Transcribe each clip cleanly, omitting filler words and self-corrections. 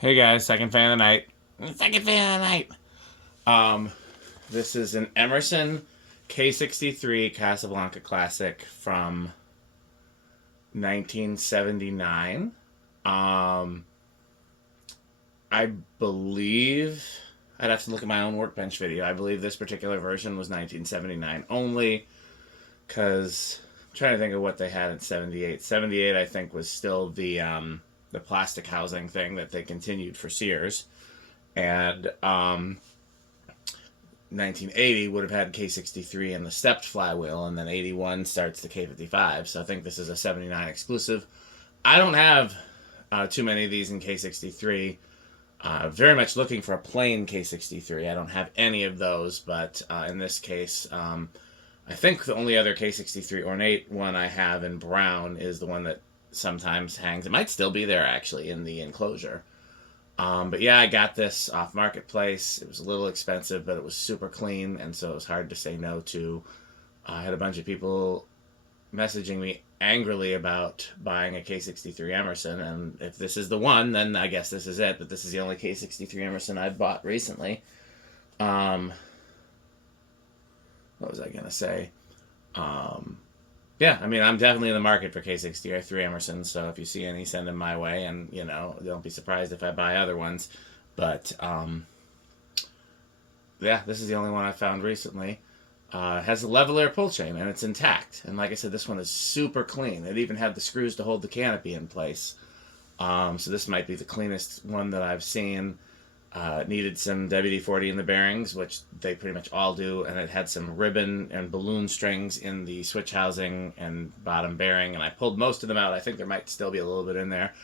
Hey guys, second fan of the night. Second fan of the night. Um, this is an Emerson K63 Casablanca Classic from 1979. Um, I believe I'd have to look at my own workbench video. I believe this particular version was 1979 only because I'm trying to think of what they had in 78. 78 I think was still the plastic housing thing that they continued for Sears. And 1980 would have had K63 and the stepped flywheel, and then 81 starts the K55. So I think this is a 79 exclusive. I don't have too many of these in K63. Very much looking for a plain K63. I don't have any of those, but in this case, I think the only other K63 ornate one I have in brown is the one that sometimes hangs. It might still be there actually in the enclosure. But yeah, I got this off Marketplace. It was a little expensive, but it was super clean, and so it was hard to say no to. I had a bunch of people messaging me angrily about buying a K63 Emerson, and if this is the one, then I guess this is it. But this is the only K63 Emerson I've bought recently. Um, what was I gonna say? Um, yeah, I mean, I'm definitely in the market for K63 Emersons, so if you see any, send them my way, and don't be surprised if I buy other ones. But yeah, this is the only one I found recently. It has a level pull chain and it's intact. And like I said, this one is super clean. It even had the screws to hold the canopy in place. So this might be the cleanest one that I've seen. It needed some WD-40 in the bearings, which they pretty much all do, and it had some ribbon and balloon strings in the switch housing and bottom bearing, and I pulled most of them out. I think there might still be a little bit in there,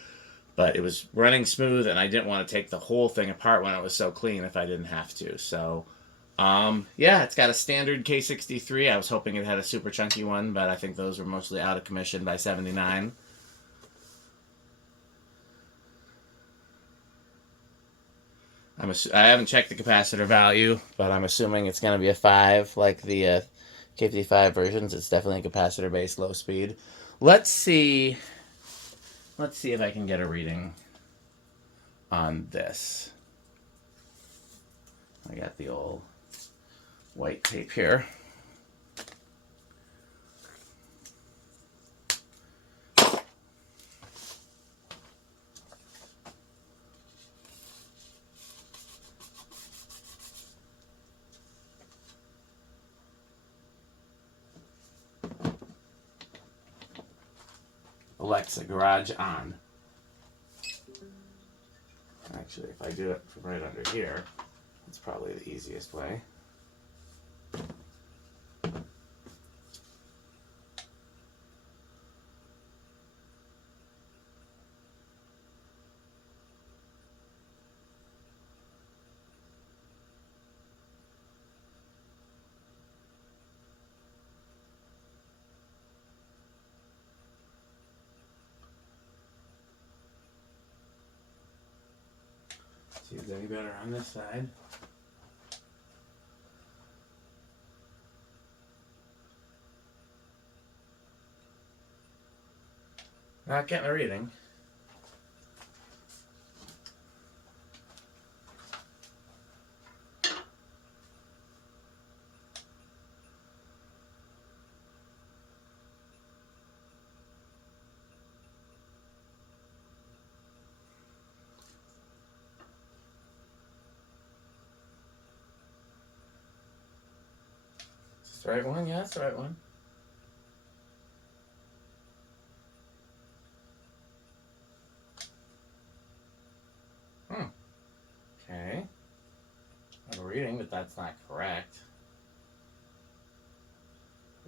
but it was running smooth, and I didn't want to take the whole thing apart when it was so clean if I didn't have to. So, yeah, it's got a standard K63. I was hoping it had a super chunky one, but I think those were mostly out of commission by 79. I haven't checked the capacitor value, but I'm assuming it's going to be a 5 like the K55 versions. It's definitely a capacitor based low speed. Let's see. Let's see if I can get a reading on this. I got the old white tape here. Alexa, garage on. Actually, if I do it from right under here, it's probably the easiest way. See if it's any better on this side. Not getting a reading. Is this the right one? Yeah, that's the right one. Okay. I have a reading, but that's not correct.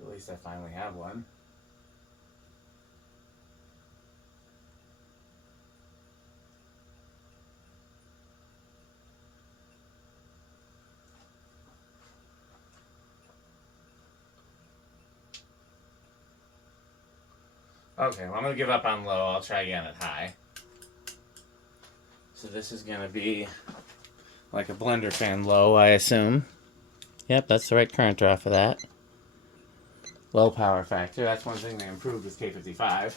At least I finally have one. Okay, well, I'm going to give up on low. I'll try again at high. So this is going to be like a blender fan low, I assume. Yep, that's the right current draw for that. Low power factor. That's one thing they improved with K55.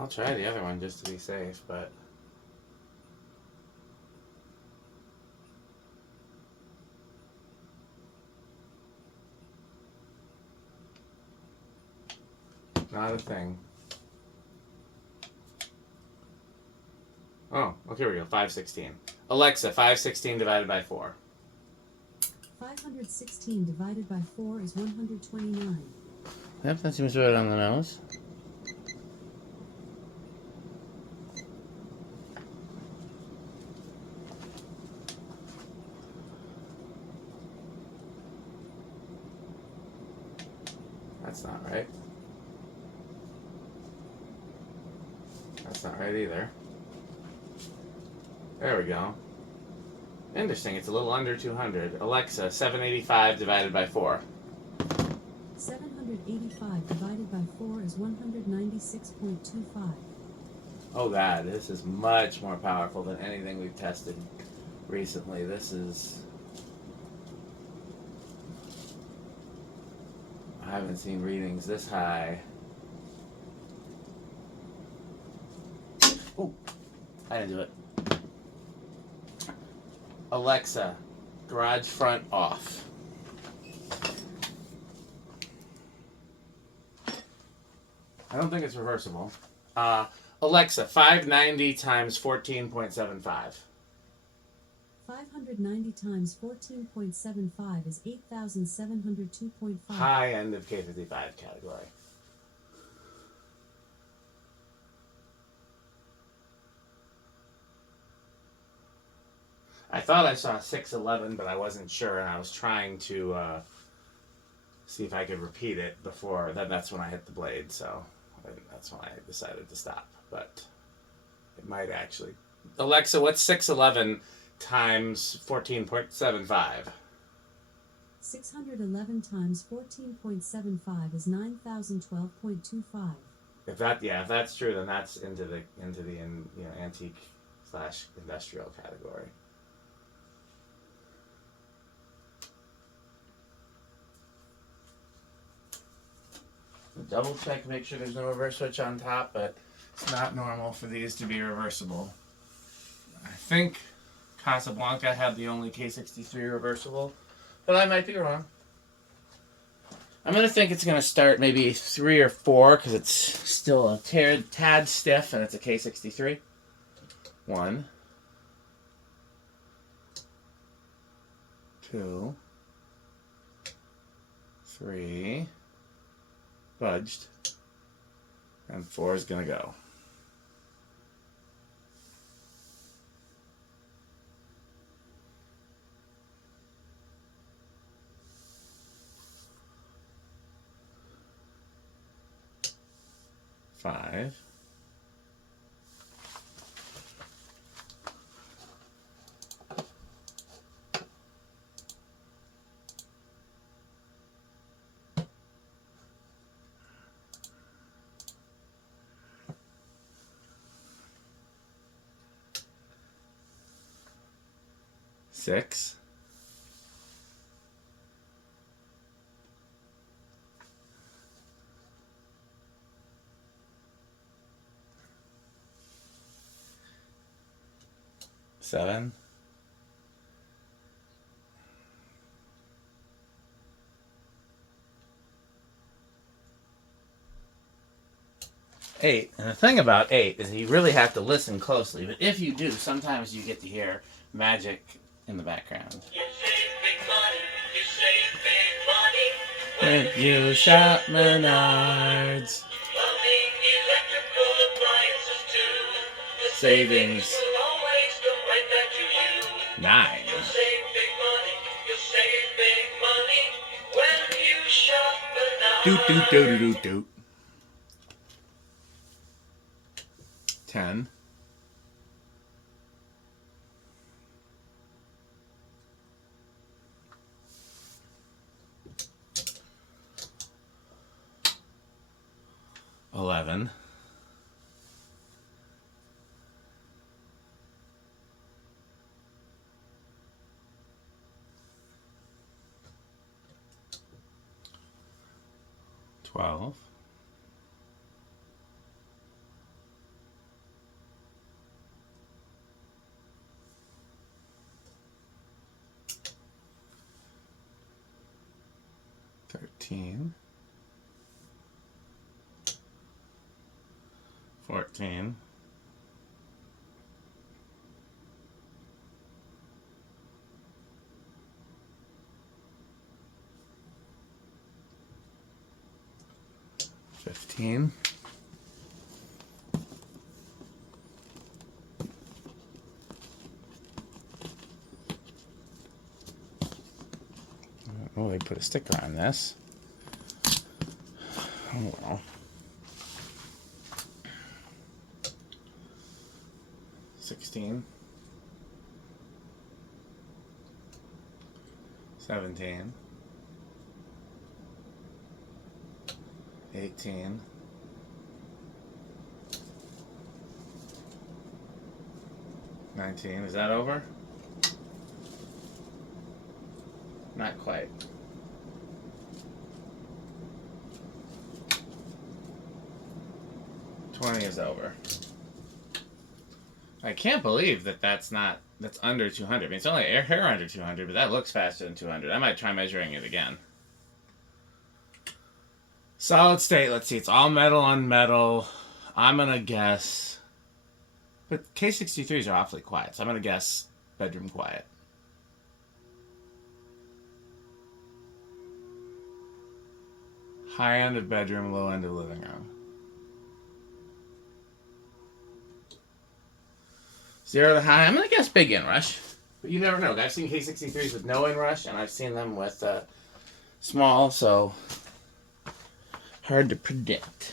I'll try the other one just to be safe, but... Not a thing. Oh, well, here we go. 516. Alexa, 516 divided by 4. 516 divided by 4 is 129. Yep, that seems right on the nose. That's not right. That's not right either. There we go. Interesting, it's a little under 200. Alexa, 785 divided by 4. 785 divided by 4 is 196.25. Oh god, this is much more powerful than anything we've tested recently. This is... I haven't seen readings this high. Oh, I didn't do it. Alexa, garage front off. I don't think it's reversible. Alexa, 590 times 14.75. 590 times 14.75 is 8,702.5. High end of K55 category. I thought I saw 611, but I wasn't sure, and I was trying to see if I could repeat it before. That's when I hit the blade, so that's when I decided to stop. But it might actually. Alexa, what's 611 times 14.75? 611 times 14.75 is 9,012.25. If that's true, then that's into the antique / industrial category. Double check, make sure there's no reverse switch on top, but it's not normal for these to be reversible. I think Casablanca had the only K63 reversible, but I might be wrong. I'm going to think it's going to start maybe 3 or 4 because it's still a tad stiff and it's a K63. 1, 2, 3, budged, and 4 is going to go. Five. Six. Seven. 8. And the thing about 8 is you really have to listen closely, but if you do, sometimes you get to hear magic in the background. You save big money, you save big money When you shop Menards. Plumbing, electrical appliances too. The Savings. will always come right back to you. 9. You'll save big money, you'll save big money when you shop Menards. Doot doot doot doot doot. 10. 11. 12. 13, 14, 15, 'They put a sticker on this. Oh well. 16, 17, 18, 19. Is that over? Not quite. 20 is over. I can't believe that that's under 200. I mean, it's only a hair under 200, but that looks faster than 200. I might try measuring it again. Solid state, let's see. It's all metal on metal. I'm going to guess. But K63s are awfully quiet, so I'm going to guess bedroom quiet. High end of bedroom, low end of living room. 0 to high. I'm going to guess big inrush. But you never know. I've seen K63s with no inrush, and I've seen them with small, so hard to predict.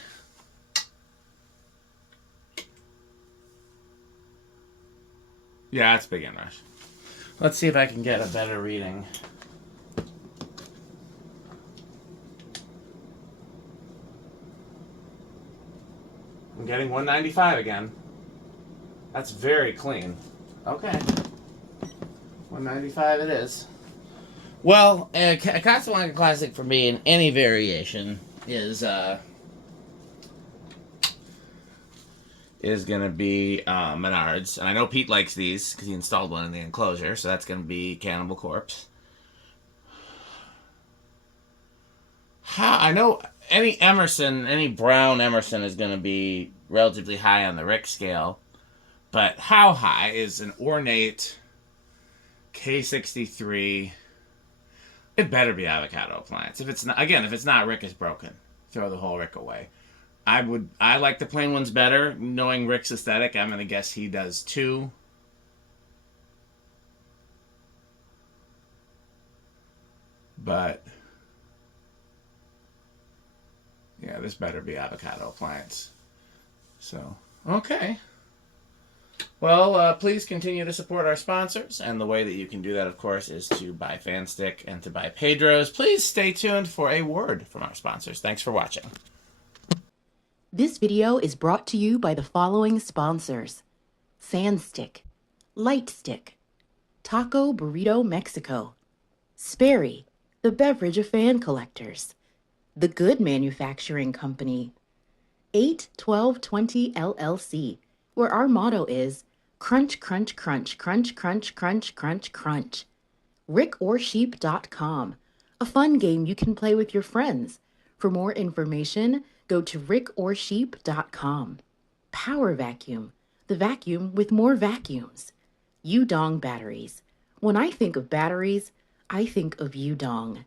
Yeah, it's big inrush. Let's see if I can get a better reading. I'm getting 195 again. That's very clean. Okay. 195 it is. Well, a Casablanca Classic for me in any variation is going to be Menards. And I know Pete likes these because he installed one in the enclosure, so that's going to be Cannibal Corpse. I know any brown Emerson is going to be relatively high on the Rick scale. But how high is an ornate K63? It better be avocado appliance. If it's not Rick is broken. Throw the whole Rick away. I like the plain ones better. Knowing Rick's aesthetic, I'm gonna guess he does too. But yeah, this better be avocado appliance. So, okay. Well, please continue to support our sponsors, and the way that you can do that, of course, is to buy Fanstick and to buy Pedro's. Please stay tuned for a word from our sponsors. Thanks for watching. This video is brought to you by the following sponsors: Sandstick, Lightstick, Taco Burrito Mexico, Sperry, the beverage of fan collectors, The Good Manufacturing Company, 81220 LLC, where our motto is crunch, crunch, crunch, crunch, crunch, crunch, crunch, crunch. rickorsheep.com, a fun game you can play with your friends. For more information, go to rickorsheep.com. Power Vacuum, the vacuum with more vacuums. Udong Batteries. When I think of batteries, I think of Udong.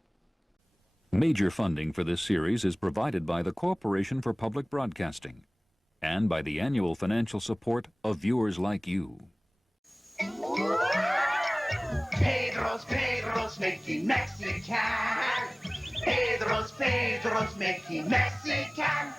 Major funding for this series is provided by the Corporation for Public Broadcasting and by the annual financial support of viewers like you. Pedro's making Mexican. Pedro's making Mexican.